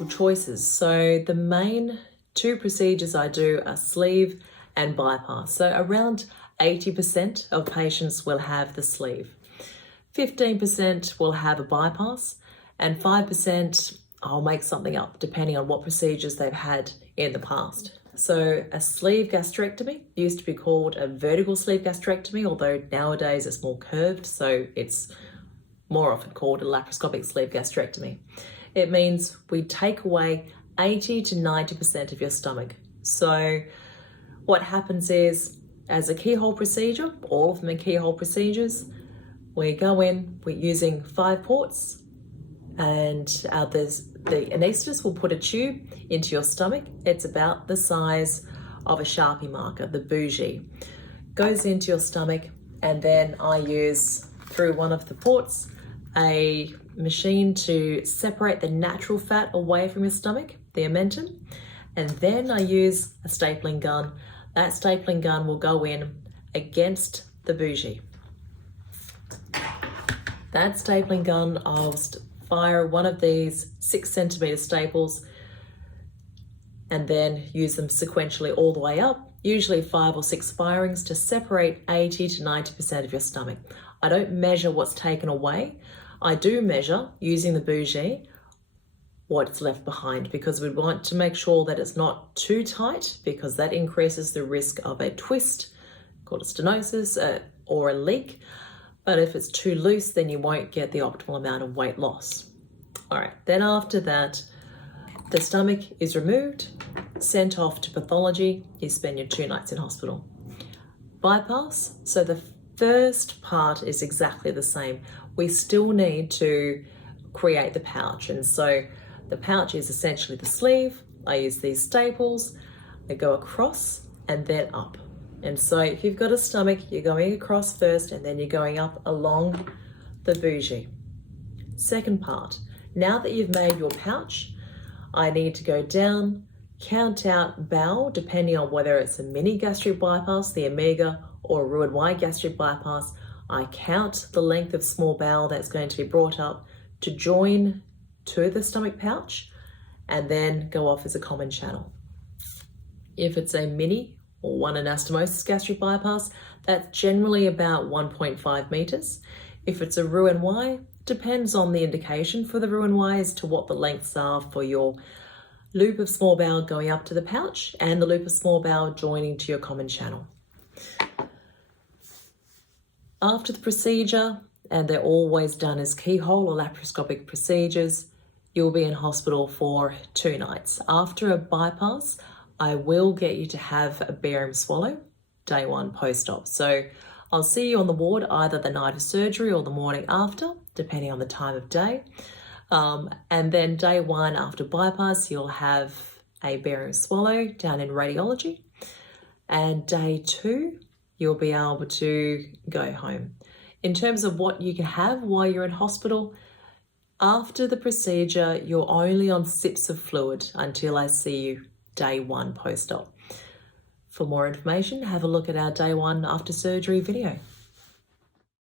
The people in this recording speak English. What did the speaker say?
multiple choices. So the main two procedures I do are sleeve and bypass. So around 80% of patients will have the sleeve. 15% will have a bypass, and 5% I'll make something up depending on what procedures they've had in the past. So a sleeve gastrectomy used to be called a vertical sleeve gastrectomy, although nowadays it's more curved, so it's more often called a laparoscopic sleeve gastrectomy. It means we take away 80 to 90% of your stomach. So what happens is, as a keyhole procedure, all of them are keyhole procedures, we go in, we're using 5 ports, and the anaesthetist will put a tube into your stomach. It's about the size of a Sharpie marker, the bougie. Goes into your stomach, and then I use, through one of the ports, a machine to separate the natural fat away from your stomach, the omentum, and then I use a stapling gun. That stapling gun will go in against the bougie. That stapling gun, I'll fire one of these 6 centimeter staples and then use them sequentially all the way up, usually 5 or 6 firings to separate 80 to 90% of your stomach. I don't measure what's taken away. I do measure, using the bougie, what's left behind, because we want to make sure that it's not too tight, because that increases the risk of a twist, called a stenosis, or a leak. But if it's too loose, then you won't get the optimal amount of weight loss. All right, then after that, the stomach is removed, sent off to pathology. You spend your 2 nights in hospital. Bypass, so the first part is exactly the same. We still need to create the pouch. And so the pouch is essentially the sleeve. I use these staples, I go across and then up. And so if you've got a stomach, you're going across first and then you're going up along the bougie. Second part, now that you've made your pouch, I need to go down, count out bowel, depending on whether it's a mini gastric bypass, the Omega, or a Roux-en-Y gastric bypass. I count the length of small bowel that's going to be brought up to join to the stomach pouch and then go off as a common channel. If it's a mini or one anastomosis gastric bypass, that's generally about 1.5 meters. If it's a Roux-en-Y, depends on the indication for the Roux-en-Y as to what the lengths are for your loop of small bowel going up to the pouch and the loop of small bowel joining to your common channel. After the procedure, and they're always done as keyhole or laparoscopic procedures, you'll be in hospital for 2 nights. After a bypass, I will get you to have a barium swallow day 1 post-op. So I'll see you on the ward either the night of surgery or the morning after, depending on the time of day. And then day 1 after bypass, you'll have a barium swallow down in radiology. And day 2, you'll be able to go home. In terms of what you can have while you're in hospital, after the procedure, you're only on sips of fluid until I see you day 1 post-op. For more information, have a look at our day 1 after surgery video.